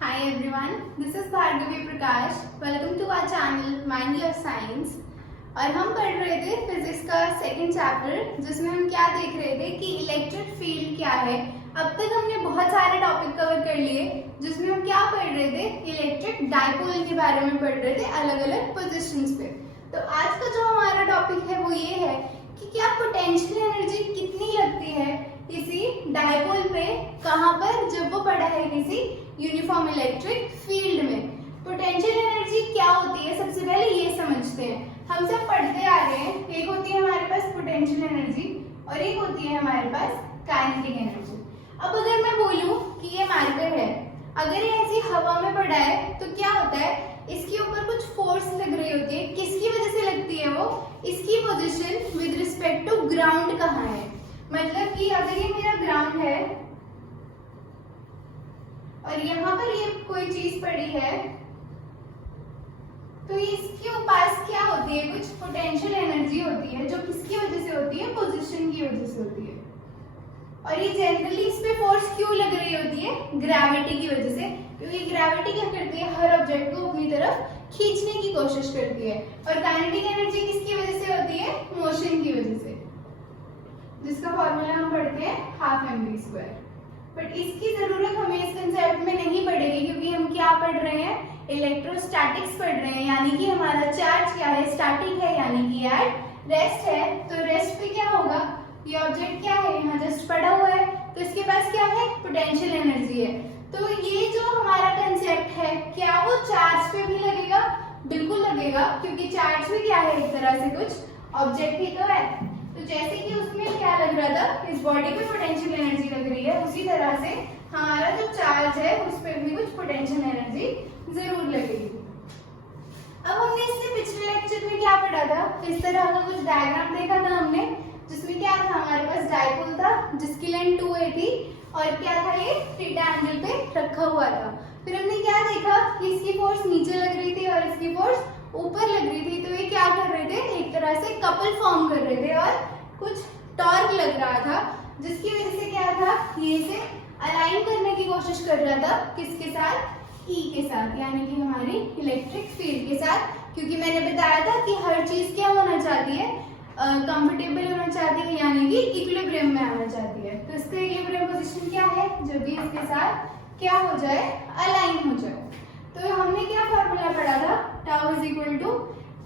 Hi everyone, this is Bhargavi Prakash. Welcome to our channel Mind Your Science. और हम पढ़ रहे थे फिजिक्स का सेकंड चैप्टर, जिसमें हम क्या देख रहे थे कि इलेक्ट्रिक फील्ड क्या है। अब तक हमने बहुत सारे टॉपिक कवर कर लिए, जिसमें हम क्या पढ़ रहे थे, इलेक्ट्रिक डाइपोल के बारे में पढ़ रहे थे अलग अलग पोजीशंस पे। तो आज का जो हमारा टॉपिक है वो ये है कि क्या पोटेंशियल एनर्जी कितनी लगती है किसी डाइपोल पे, कहाँ पर, जब वो पड़ा है किसी यूनिफॉर्म इलेक्ट्रिक फील्ड में। पोटेंशियल एनर्जी क्या होती है, सबसे पहले ये समझते हैं। हम सब पढ़ते आ रहे हैं, एक होती है हमारे पास पोटेंशियल एनर्जी और एक होती है हमारे पास काइनेटिक एनर्जी। अब अगर मैं बोलूं कि ये मार्कर है, अगर ये ऐसी हवा में पड़ा है तो क्या होता है, इसके ऊपर कुछ फोर्स लग रही होती है। किसकी वजह से लगती है वो, इसकी position with respect to ground कहाँ है। मतलब कि अगर ये मेरा ग्राउंड है और यहाँ पर ये कोई चीज पड़ी है, तो इसके पास क्या होती है, कुछ पोटेंशियल एनर्जी होती है, जो किसकी वजह से होती है, पोजीशन की वजह से होती है। और ये जनरली इस पे फोर्स क्यों लग रही होती है, ग्रेविटी की वजह से, क्योंकि ग्रेविटी क्या करती है, हर ऑब्जेक्ट को अपनी तरफ खींचने की कोशिश करती है। और काइनेटिक एनर्जी किसकी वजह से होती है, मोशन की वजह से, जिसका फॉर्मूला हम पढ़ते हैं 12mv²। बट इसकी जरूरत हमें इस कंसेप्ट में नहीं पड़ेगी, क्योंकि हम क्या पढ़ रहे हैं, इलेक्ट्रोस्टैटिक्स पढ़ रहे हैं। यानी कि हमारा चार्ज क्या है, स्टैटिक है, यानी कि एट रेस्ट है। तो रेस्ट पे क्या होगा, ये ऑब्जेक्ट क्या है, यहाँ जस्ट पड़ा हुआ है, तो इसके पास क्या है, पोटेंशियल एनर्जी है। तो ये जो हमारा कंसेप्ट है, क्या वो चार्ज पे भी लगेगा, बिल्कुल लगेगा, क्योंकि चार्ज भी क्या है, एक तरह से कुछ ऑब्जेक्ट ही तो है। तो जैसे कि उसमें क्या लग रहा था, इस बॉडी पे पोटेंशियल एनर्जी लग रही है, उसी तरह से हमारा जो चार्ज है उस पर भी कुछ पोटेंशियल एनर्जी जरूर लगेगी। अब हमने इससे पिछले लेक्चर में क्या पढ़ा था, इस तरह का कुछ डायग्राम देखा था हमने, जिसमें क्या था, हमारे पास डाइपोल था जिसकी लेंथ 2a थी और क्या था, ये थीटा एंगल पे रखा हुआ था। फिर हमने क्या देखा कि इसकी फोर्स नीचे लग रही थी और इसकी फोर्स ऊपर लग रही थी। तो ये क्या कर रहे थे, एक तरह से कपल फॉर्म कर रहे थे और कुछ टॉर्क लग रहा था, जिसकी वजह से क्या था, ये इसे अलाइन करने की कोशिश कर रहा था, किसके साथ, E के साथ, यानी कि हमारी इलेक्ट्रिक फील्ड के साथ। क्योंकि मैंने बताया था कि हर चीज क्या होना चाहती है, कंफर्टेबल होना चाहती है, यानी कि इक्विलिब्रियम में आना चाहती है। तो इसका इक्विलिब्रियम पोजीशन क्या है, जो भी इसके साथ क्या हो जाए, अलाइन हो जाए। तो हमने क्या फॉर्मूला पढ़ा था, tau is equal to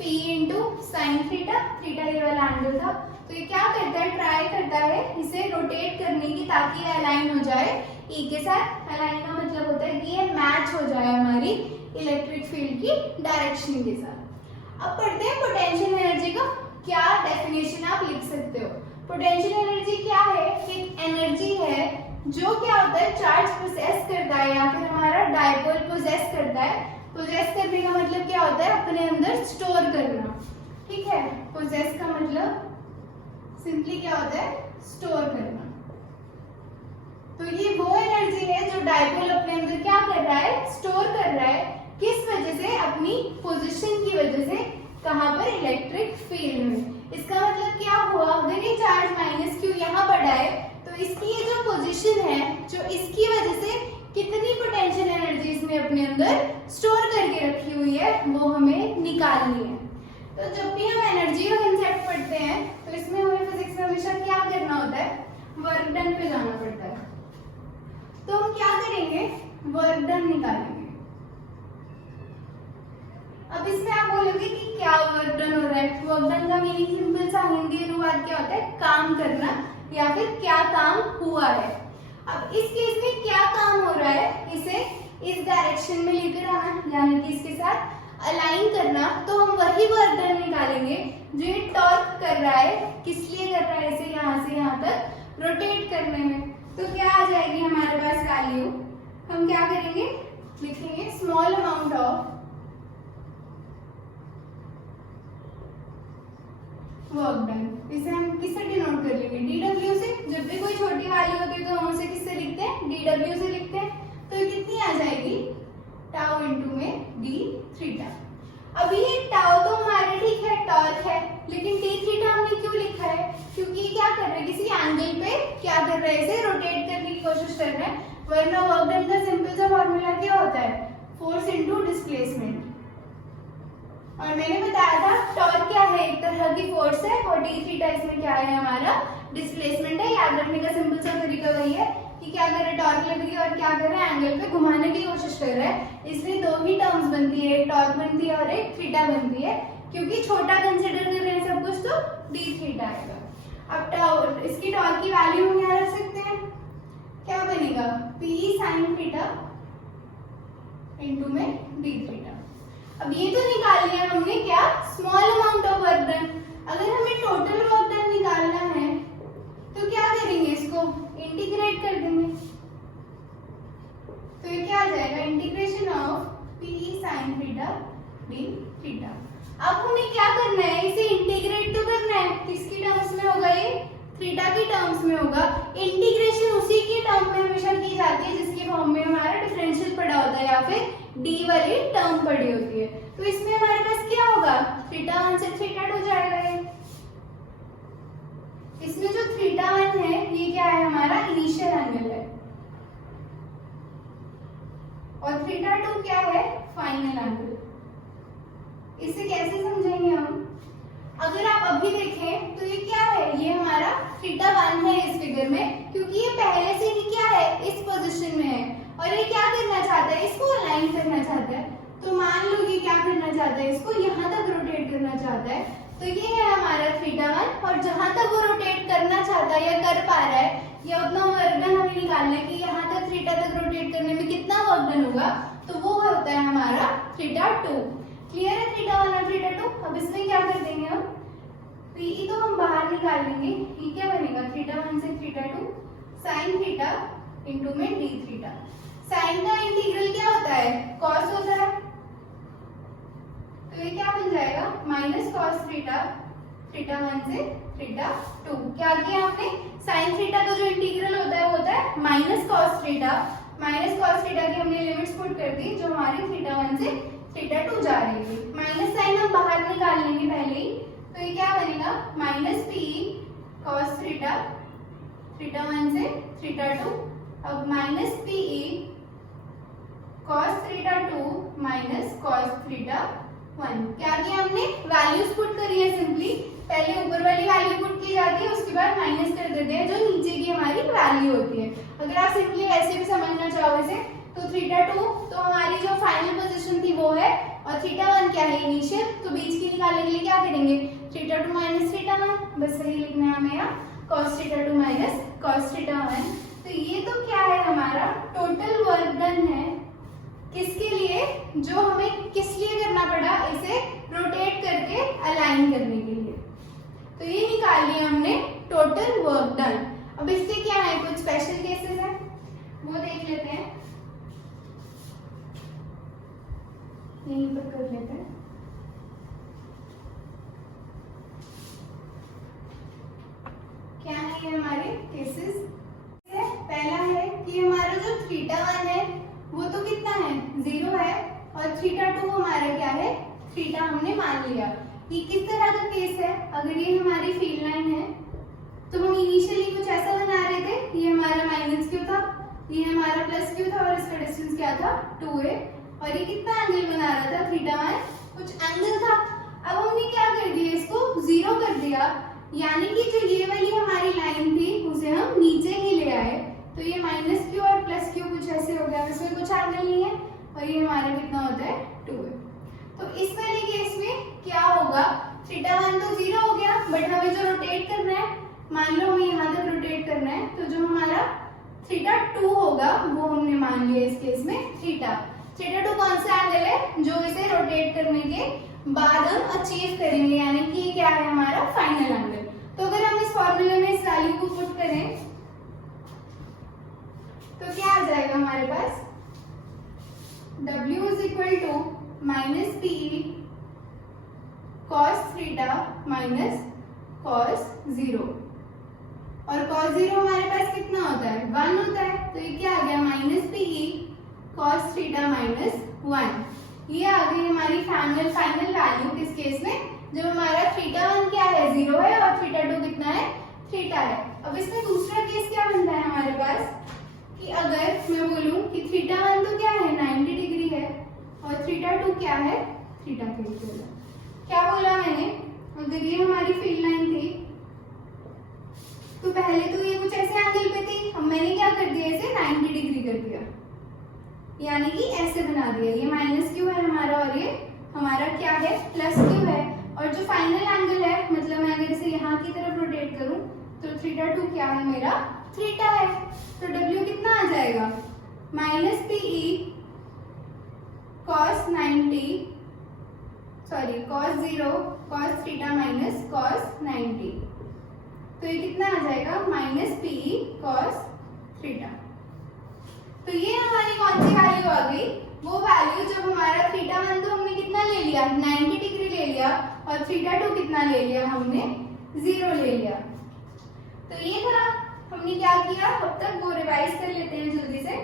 P into sine theta, theta ये वाला एंगल था। तो ये क्या करता है, ट्राई करता है इसे रोटेट करने की, ताकि ये अलाइन हो जाए E के साथ। अलाइन का मतलब होता है कि ये मैच हो जाए हमारी इलेक्ट्रिक फील्ड की डायरेक्शन के साथ। अब पढ़ते हैं पोटेंशियल एनर्जी का क्या डेफिनेशन आप लिख सकते हो। पोटेंशियल एनर्जी क्या है, एक एनर्जी है जो क्या होता है, चार्ज पोजेस करता है, या फिर हमारा डाइपोल पोजेस करता है। पोजेस करने का मतलब क्या होता है, अपने अंदर स्टोर करना, ठीक है। पोजेस का मतलब सिंपली क्या होता है, स्टोर करना। तो ये वो एनर्जी है जो डाइपोल अपने अंदर क्या कर रहा है, स्टोर कर रहा है। किस वजह से, अपनी पोजीशन की वजह से, कहां पर, इलेक्ट्रिक फील्ड में। इसका मतलब क्या हुआ, अगर ये चार्ज माइनस क्यू यहाँ पड़ा है, तो इसकी ये जो पोजीशन है, जो इसकी वजह से कितनी पोटेंशियल एनर्जी इसने अपने अंदर स्टोर करके रखी हुई है, वो हमें निकालनी है। तो जब भी हम एनर्जी का कंसेप्ट पढ़ते हैं, तो इसमें हमें फिजिक्स में हमेशा क्या करना होता है, वर्क डन पे जाना पड़ता है। तो हम क्या करेंगे, वर्क डन निकालेंगे। अब इसमें आप बोलोगे कि क्या वर्क डन हो रहा है। वर्क डन का मीनिंग सिंपल सा हिंदी अनुवाद क्या होता है, काम करना, या फिर क्या काम हुआ है। अब इस केस में क्या काम हो रहा है, इसे इस डायरेक्शन में लेकर आना, यानी कि इसके साथ अलाइन करना। तो हम वही वर्क डन निकालेंगे जो ये टॉर्क कर रहा है, किस लिए कर रहा है, इसे यहाँ से यहाँ तक रोटेट करने में। तो क्या आ जाएगी हमारे पास वैल्यू, हम क्या करेंगे, लिखेंगे small amount of work done. इसे हम किससे डिनोट कर लेंगे, dw से। जब भी कोई छोटी वैल्यू होती है तो हम उसे किससे लिखते हैं, dw से लिखते हैं। तो ये कितनी आ जाएगी, टाउ इंटू में d थीटा। अभी ये टाउ तो हमारे ठीक है, टॉर्क है, लेकिन d थीटा हमने क्यों लिखा है, क्योंकि क्या कर रहे हैं, किसी एंगल पे क्या कर रहे हैं, इसे रोटेट करने की कोशिश कर रहे हैं। वरना वर्क डन का सिंपल सा फॉर्मूला क्या होता है, फोर्स इनटू डिस्प्लेसमेंट। और मैंने बताया था टॉर्क क्या है, एक तरह की फोर्स है, और डी थीटा इसमें क्या है, हमारा डिस्प्लेसमेंट है। याद रखने का सिंपल सा तरीका वही है कि क्या कर रहे हैं, टॉर्क लग रही है और क्या कर रहे हैं, एंगल पे घुमाने की कोशिश कर रहे हैं। इसलिए दो ही टर्म्स बनती है, एक टॉर्क बनती है और एक थीटा बनती है। क्योंकि छोटा कंसिडर कर रहे हैं सब कुछ, तो डी थीटा आएगा। अब इसकी टॉर्क की वैल्यू हम यहाँ रख सकते हैं, क्या बनेगा, पी साइन थीटा इंटू में डी थीटा। अब ये तो निकाल लिया हमने क्या, small amount of work done. अगर हमें टोटल वर्क डन निकालना है तो क्या करेंगे, इसको इंटीग्रेट कर देंगे। तो ये क्या आ जाएगा, integration of P sine theta D theta. अब हमें क्या करना है, इसे इंटीग्रेट तो करना है, किसकी टर्म्स में होगा, ये थीटा की टर्म्स में होगा। इंटीग्रेशन उसी की टर्म में हमेशा की जाती है जिसके फॉर्म में हमारा डिफरेंशियल पड़ा होता है या फिर डी वाली टर्म पड़ी होती है। तो इसमें हमारे पास क्या होगा, थीटा 1 से थीटा 2 जाएगा ये। इसमें जो थीटा 1 है ये क्या है, हमारा इनिशियल एंगल है, और थीटा 2 क्या है, फाइनल एंगल। इसे कैसे समझेंगे हम, अगर आप अभी देखें तो ये क्या है, ये हमारा थीटा 1 है इस फिगर में, क्योंकि ये पहले से ही क्या है, इस पोजीशन में है। और ये क्या करना चाहता है, इसको अलाइन करना चाहता है। तो मान लो ये क्या करना चाहता है, इसको यहाँ तक रोटेट करना चाहता है। तो ये है हमारा थीटा 1, और जहां तक वो रोटेट करना चाहता है या कर पा रहा है, या उतना वर्क डन हमें निकालना है कि यहाँ तक थीटा तक रोटेट करने में कितना वर्क डन होगा, तो वो होता है हमारा थीटा 2। क्लियर है, थीटा 1 और थीटा 2। अब इसमें क्या कर देंगे हम, पी तो हम बाहर निकाल लेंगे, ये क्या बनेगा, थीटा 1 से थीटा 2 साइन थीटा इंटू में डी थीटा। साइन का इंटीग्रल क्या होता है, कॉस होता है, तो ये क्या बन जाएगा, माइनस कॉस थीटा, थीटा 1 से थीटा 2। क्या किया आपने, साइन थीटा का जो इंटीग्रल होता है वो होता है minus cos theta. Minus cos theta की हमने लिमिट्स पुट कर दी, जो हमारी थीटा 1 से थीटा 2 जा रही है। माइनस साइन हम बाहर निकाल लेंगे पहले ही, तो ये क्या बनेगा, minus P cos theta, theta 1 से थीटा 2। अब minus P cos theta 2 minus cos theta 1। क्या किया हमने, वैल्यूज पुट करी है सिंपली। पहले ऊपर वाली वैल्यू पुट की जाती है, उसके बाद माइनस कर देते हैं जो नीचे की हमारी वैल्यू होती है। अगर आप सिंपली ऐसे भी समझना चाहो इसे, तो थीटा 2 तो हमारी जो फाइनल पोजीशन थी वो है, और थीटा 1 क्या है, इनिशियल। तो बीच की निकालने के लिए क्या करेंगे, थीटा 2 माइनस थीटा 1, बस वही लिखना है हमें यहाँ, cos theta 2 minus cos theta 1। तो ये तो क्या है, हमारा टोटल वर्क डन है, किसके लिए, जो हमें किस लिए करना पड़ा, इसे रोटेट करके अलाइन करने के लिए। तो ये निकाल लिया हमने टोटल वर्क डन। अब इससे क्या है, कुछ स्पेशल केसेस है वो देख लेते हैं, यहीं पर कर लेते हैं। क्या है ये हमारे केसेस, पहला है कि हमारा जो थीटा 1 है वो तो कितना है, 0 है, और थीटा 2 हमारा क्या है, थीटा हमने मान लिया। ये किस तरह का केस है, अगर ये हमारी फील्ड लाइन है तो हम इनिशियली कुछ ऐसा बना रहे थे, ये हमारा माइनस क्यू था, ये हमारा प्लस क्यू था, और इसका डिस्टेंस क्या था, 2a, और ये कितना एंगल बना रहा था, थीटा 1 कुछ एंगल था। अब हमने क्या कर दिया, इसको 0 कर दिया, यानी कि जो ये वाली हमारी लाइन थी उसे हम नीचे ही ले आए। तो ये माइनस क्यू और प्लस क्यू कुछ ऐसे हो गया, इसमें कुछ एंगल नहीं है, और ये हमारा कितना होता है, 2a। तो इस वाले केस में क्या होगा, थीटा 1 तो 0 हो गया, बट हमें जो रोटेट करना है, मान लो हमें यहाँ तक रोटेट करना है, तो जो हमारा थीटा 2 होगा वो हमने मान लिया इस केस में थीटा। थीटा 2 कौन सा एंगल है, जो इसे रोटेट करने के बाद हम अचीव करेंगे, यानी कि क्या है हमारा फाइनल एंगल। तो अगर हम इस फॉर्मूले में इस वैल्यू को पुट करें तो क्या आ जाएगा हमारे पास, W is equal to minus P cos theta minus cos 0, और cos 0 हमारे पास कितना होता है, 1 होता है। तो ये क्या आ गया, minus P cos theta minus 1। ये आ गई हमारी फाइनल वैल्यू किस केस में, जब हमारा थीटा 1 क्या है, 0 है, और थीटा 2 कितना है, थीटा है। अब इसमें दूसरा केस क्या बनता है हमारे पास कि अगर मैं बोलूं कि थीटा 1 तो क्या है 90 डिग्री है और थीटा 2 क्या है थीटा के इक्वल है। क्या बोला मैंने, अगर ये हमारी फील्ड लाइन थी तो पहले तो ये कुछ ऐसे एंगल पे थी, अब मैंने क्या कर दिया इसे 90 डिग्री कर दिया, यानी कि ऐसे बना दिया। ये माइनस क्यू है हमारा और ये हमारा क्या है प्लस क्यू है। और जो फाइनल एंगल है, मतलब मैं अगर इसे यहाँ की तरफ रोटेट करूं तो थीटा 2 क्या है मेरा थीटा है। तो W कितना आ जाएगा minus PE cos 90 sorry cos 0 cos theta minus cos 90, तो ये कितना आ जाएगा माइनस PE cos थीटा। तो ये हमारी कौन सी वैल्यू आ गई, वो वैल्यू जब हमारा थीटा 1 तो हमने कितना ले लिया 90 डिग्री ले लिया और थीटा 2 कितना ले लिया हमने 0 ले लिया। तो ये था हमने क्या किया, अब तक वो रिवाइज कर लेते हैं जल्दी से।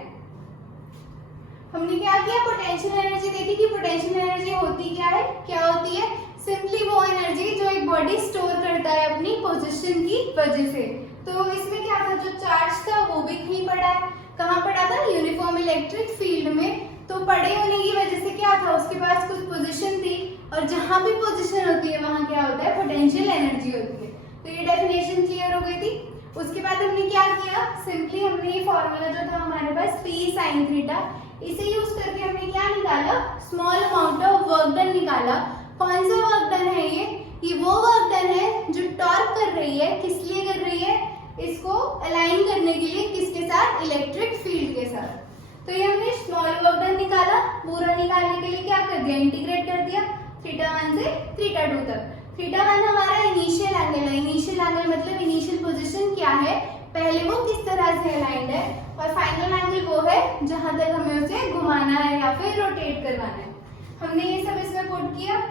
हमने क्या किया, पोटेंशियल एनर्जी देखी कि पोटेंशियल एनर्जी होती क्या होती है सिंपली वो एनर्जी जो एक बॉडी स्टोर करता है अपनी पोजीशन की वजह से। तो इसमें क्या था, जो चार्ज था वो भी कहीं पड़ा है, कहाँ पड़ा था यूनिफॉर्म इलेक्ट्रिक फील्ड में। तो पड़े होने की वजह से क्या था, उसके पास कुछ पोजीशन थी और जहां भी पोजीशन होती है वहां क्या होता है पोटेंशियल एनर्जी होती है। तो ये डेफिनेशन क्लियर हो गई थी। उसके बाद हमने क्या किया, सिंपली हमने ये फॉर्मूला जो था हमारे पास P sin थीटा, इसे यूज करके हमने क्या निकाला small amount of work done निकाला। कौन सा वर्क डन है ये वो वर्क डन है जो टॉर्क कर रही है, किस लिए कर रही है, इसको अलाइन करने के लिए किसके साथ इलेक्ट्रिक फील्ड के साथ। तो ये हमने स्मॉल वर्क डन निकाला, पूरा निकालने के लिए क्या कर दिया इंटीग्रेट कर दिया थीटा 1 से थीटा 2 तक। थीटा 1 हमारा इनिशियल एंगल है, इनिशियल एंगल मतलब इनिशियल पोजीशन क्या है, पहले वो किस तरह से अलाइंड है, और फाइनल एंगल वो है जहां तक हमें उसे घुमाना है या फिर रोटेट करवाना है। हमने ये सब इसमें पुट किया।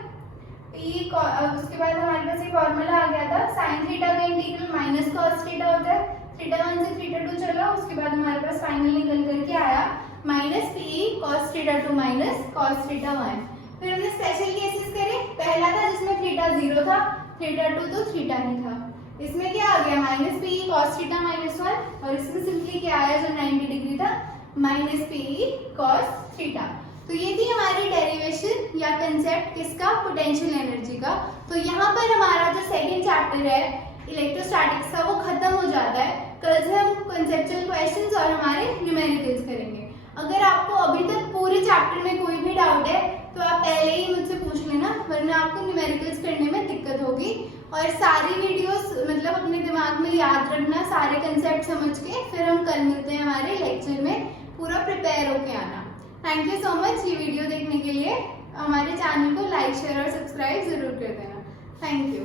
उसके बाद हमारे पास एक फॉर्मूला आ गया था साइन थीटा का इंटीग्रल माइनस कॉस थीटा होता है। थीटा 1 से थीटा 2 चला, उसके बाद हमारे पास फाइनल निकल करके आया minus PE cos theta 2 minus cos theta 1। फिर हमने स्पेशल केसेस करे, पहला था जिसमें थीटा 0 था, थीटा 2 तो थीटा ही था। इसमें क्या आ गया minus PE cos theta minus 1, और इसमें सिंपली क्या आया जो 90 डिग्री था माइनस PE cos थीटा। तो ये थी हमारी डेरिवेशन या कंसेप्ट किसका पोटेंशियल एनर्जी का। तो यहाँ पर हमारा जो सेकंड चैप्टर है इलेक्ट्रोस्टैटिक्स का वो खत्म हो जाता है। कल से हम कंसेप्चुअल क्वेश्चंस और हमारे न्यूमेरिकल्स करेंगे। अगर आपको अभी तक पूरे चैप्टर में कोई भी डाउट है तो आप पहले ही मुझसे पूछ लेना, वरना आपको न्यूमेरिकल्स करने में दिक्कत होगी। और सारी वीडियोस मतलब अपने दिमाग में याद रखना, सारे कंसेप्ट समझ के फिर हम कल मिलते हैं हमारे लेक्चर में, पूरा प्रिपेयर होके आना। थैंक यू सो मच ये वीडियो देखने के लिए। हमारे चैनल को लाइक शेयर और सब्सक्राइब जरूर कर देना। Thank you.